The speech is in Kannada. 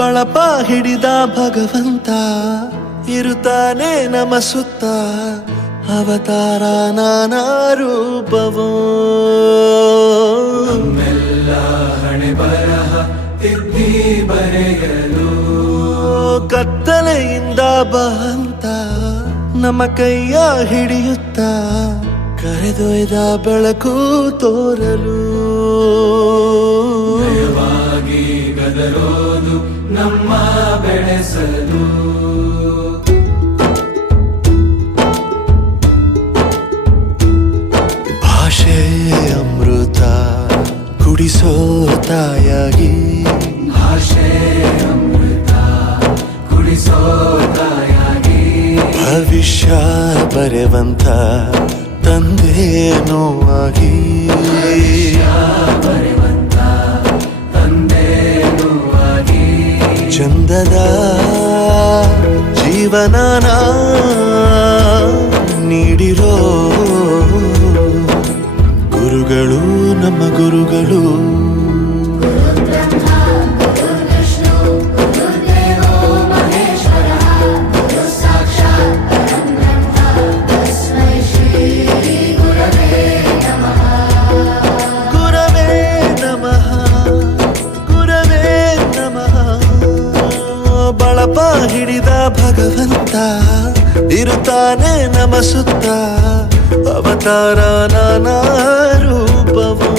ಬಳಪ ಹಿಡಿದ ಭಗವಂತ ಇರುತ್ತಾನೆ ನಮ ಸುತ್ತ ಅವತಾರ ನಾನಾ ರೂಪವೋ ನಮ್ಮೆಲ್ಲ ಹಣೆ ಬರಹ ತಿದ್ದಿ ಬರೆಯಲು ಕತ್ತಲೆಯಿಂದ ಬಂತ ನಮ್ಮ ಕೈಯ ಹಿಡಿಯುತ್ತ ಕರೆದೊಯ್ದ ಬೆಳಕು ತೋರಲು ದಯವಾಗಿ ಗದರೋದು ನಮ್ಮ ಬೆಳೆಸಲು ಭಾಷೆ ಅಮೃತ ಕುಡಿಸೋ ತಾಯಾಗಿ ಭಾಷೆ ಅಮೃತ ಕುಡಿಸೋ ತಾಯಾಗಿ ಭವಿಷ್ಯ ಬರೆವಂತ ತಂದೇನೋ ಆಗಿ ಬರೆವಂತ ತಂದೇನೂ ಆಗಿ ಚಂದದ ಜೀವನನ ನೀಡಿರೋ ಗುರುಗಳು ನಮ್ಮ ಗುರುಗಳು ಬಳಪ ಹಿಡಿದ ಭಗವಂತ ಇರುತ್ತಾನೆ ನಮ ಸುತ್ತ ಅವತಾರ ನಾನಾ ರೂಪವೋ